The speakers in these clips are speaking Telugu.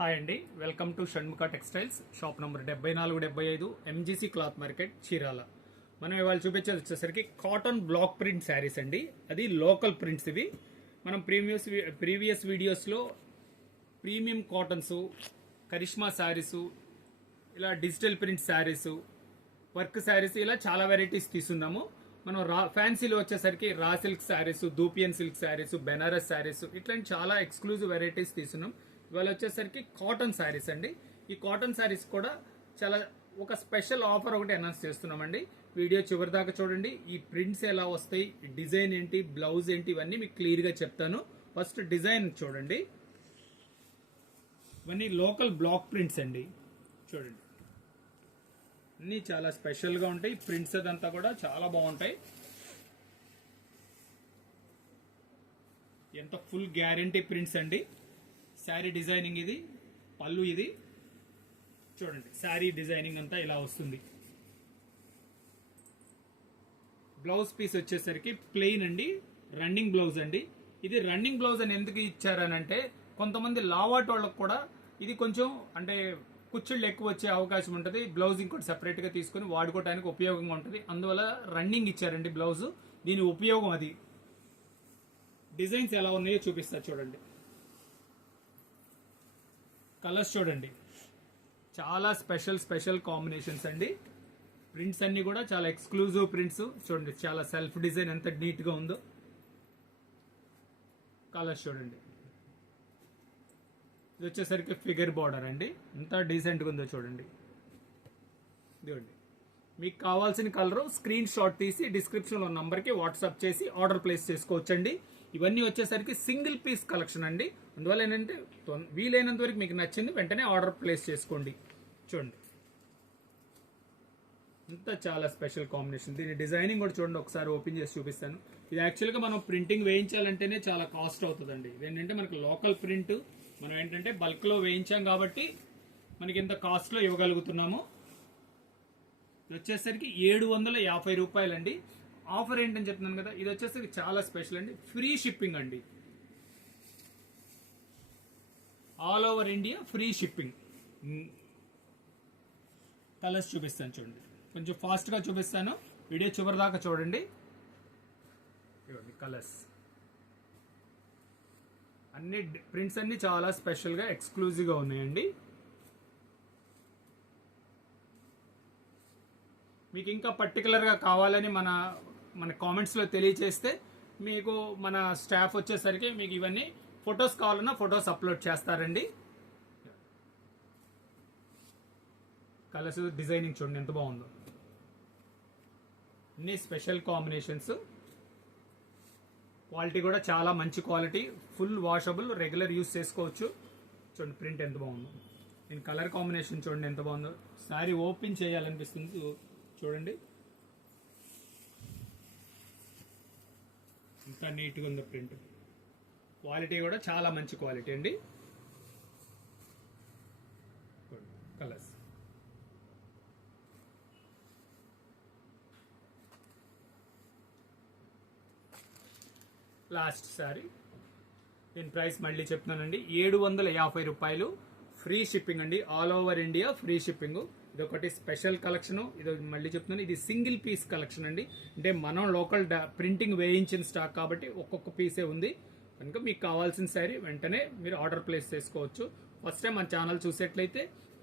హాయ్ అండి, welcome to Shanmukha textiles. Shop number 7475 MGC cloth market, Chirala. మనం ఇవాళ చూపించేది వచ్చేసరికి కాటన్ బ్లాక్ ప్రింట్ శారీస్ అండి. అది లోకల్ ప్రింట్స్. ఇవి మనం ప్రీవియస్ వీడియోస్లో ప్రీమియం కాటన్స్, కరిష్మా శారీస్, ఇలా digital print saris, work saris, ఇలా చాలా వెరైటీస్ తీసుకున్నాము. మనం ఫ్యాన్సీలో వచ్చేసరికి raw silk saris, dupion silk saris, Banaras saris, ఇట్లాంటి చాలా ఎక్స్క్లూజివ్ వెరైటీస్ తీసుకున్నాం. ఇవాళ వచ్చేసరికి కాటన్ శారీస్ అండి. ఈ కాటన్ శారీస్ కూడా చాలా ఒక స్పెషల్ ఆఫర్ ఒకటి అనౌన్స్ చేస్తున్నామండి. వీడియో చివరి దాకా చూడండి. ఈ ప్రింట్స్ ఎలా వస్తాయి, డిజైన్ ఏంటి, బ్లౌజ్ ఏంటి, ఇవన్నీ మీకు క్లియర్ గా చెప్తాను. ఫస్ట్ డిజైన్ చూడండి. ఇవన్నీ లోకల్ బ్లాక్ ప్రింట్స్ అండి. చూడండి, అన్ని చాలా స్పెషల్ గా ఉంటాయి. ప్రింట్స్ అదంతా కూడా చాలా బాగుంటాయి. ఎంత ఫుల్ గ్యారంటీ ప్రింట్స్ అండి. శారీ డిజైనింగ్ ఇది, పళ్ళు ఇది. చూడండి, శారీ డిజైనింగ్ అంతా ఇలా వస్తుంది. బ్లౌజ్ పీస్ వచ్చేసరికి ప్లెయిన్ అండి, రన్నింగ్ బ్లౌజ్ అండి. ఇది రన్నింగ్ బ్లౌజ్ అని ఎందుకు ఇచ్చారనంటే, కొంతమంది లావాట్ వాళ్ళకు కూడా ఇది కొంచెం అంటే కుచ్చుళ్ళు ఎక్కువ వచ్చే అవకాశం ఉంటుంది. బ్లౌజ్ ఇంకోటి సెపరేట్ గా తీసుకుని వాడుకోవడానికి ఉపయోగంగా ఉంటుంది. అందువల్ల రన్నింగ్ ఇచ్చారండి బ్లౌజ్. దీని ఉపయోగం అది. డిజైన్స్ ఎలా ఉన్నాయో చూపిస్తా చూడండి. కలర్స్ చూడండి, చాలా స్పెషల్ కాంబినేషన్స్ అండి. ప్రింట్స్ అన్ని కూడా చాలా ఎక్స్క్లూజివ్ ప్రింట్స్. చూడండి, చాలా సెల్ఫ్ డిజైన్ ఎంత నీట్ గా ఉందో. కలర్స్ చూడండి. ఇది వచ్చేసరికి ఫిగర్ బార్డర్ అండి, ఎంత డీసెంట్ గా ఉందో చూడండి. ఇదిగోండి, మీకు కావాల్సిన కలర్ స్క్రీన్ షాట్ తీసి డిస్క్రిప్షన్ లో నంబర్ కి వాట్సాప్ చేసి ఆర్డర్ ప్లేస్ చేసుకోవచ్చండి. ఇవన్నీ వచ్చేసరికి సింగిల్ పీస్ కలెక్షన్ అండి. అందువల్ల ఏంటంటే వీలైనంత వరకు మీకు నచ్చింది వెంటనే ఆర్డర్ ప్లేస్ చేసుకోండి. చూడండి, ఇంత చాలా స్పెషల్ కాంబినేషన్. దీని డిజైనింగ్ కూడా చూడండి, ఒకసారి ఓపెన్ చేసి చూపిస్తాను. ఇది యాక్చువల్గా మనం ప్రింటింగ్ వేయించాలంటేనే చాలా కాస్ట్ అవుతుందండి. ఇదేంటంటే మనకు లోకల్ ప్రింట్, మనం ఏంటంటే బల్క్ లో వేయించాం కాబట్టి మనకి ఇంత కాస్ట్ లో ఇవ్వగలుగుతున్నాము. ఇది వచ్చేసరికి 750 రూపాయలండి. ఆఫర్ ఏంటని చెప్తున్నాను కదా, ఇది వచ్చేసరికి చాలా స్పెషల్ అండి. ఫ్రీ షిప్పింగ్ అండి, all over India free shipping. Colours చూపిస్తాను చూడండి, కొంచెం ఫాస్ట్ గా చూపిస్తాను. వీడియో చివరి దాకా చూడండి. కలర్స్ అన్ని ప్రింట్స్ అన్ని చాలా స్పెషల్ గా ఎక్స్క్లూజివ్ గా ఉన్నాయండి. మీకు ఇంకా పర్టికులర్ గా కావాలని మన కామెంట్స్ లో తెలియజేస్తే మీకు మన స్టాఫ్ వచ్చేసరికి మీకు ఇవన్నీ ఫొటోస్ కావాలన్నా ఫొటోస్ అప్లోడ్ చేస్తారండి. కలర్స్, డిజైనింగ్ చూడండి ఎంత బాగుందో. అన్ని స్పెషల్ కాంబినేషన్స్. క్వాలిటీ కూడా చాలా మంచి quality, full washable, regular use చేసుకోవచ్చు. చూడండి, ప్రింట్ ఎంత బాగుందో. దీని కలర్ కాంబినేషన్ చూడండి ఎంత బాగుందో. సారీ ఓపెన్ చేయాలనిపిస్తుంది. చూడండి, ఇంత నీట్గా ఉందో ప్రింట్. క్వాలిటీ కూడా చాలా మంచి క్వాలిటీ అండి. Colours last sorry. దీని ప్రైస్ మళ్ళీ చెప్తున్నానండి, 750 రూపాయలు. ఫ్రీ షిప్పింగ్ అండి, all over India free shipping. ఇది ఒకటి స్పెషల్ కలెక్షన్. ఇది మళ్ళీ చెప్తున్నాను, ఇది సింగిల్ పీస్ కలెక్షన్ అండి. అంటే మనం లోకల్ ప్రింటింగ్ వేయించిన స్టాక్ కాబట్టి ఒక్కొక్క పీసే ఉంది. కనుక మీకు కావాల్సిన శారీ వెంటనే మీరు ఆర్డర్ ప్లేస్ చేసుకోవచ్చు. ఫస్ట్ టైం మన ఛానల్ చూసేట్లయితే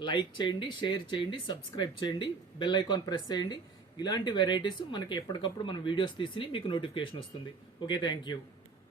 లైక్ చేయండి, షేర్ చేయండి, సబ్స్క్రైబ్ చేయండి, బెల్ ఐకాన్ ప్రెస్ చేయండి. ఇలాంటి వెరైటీస్ మనకి ఎప్పటికప్పుడు మనం వీడియోస్ తీసి మీకు నోటిఫికేషన్ వస్తుంది. Okay, thank you.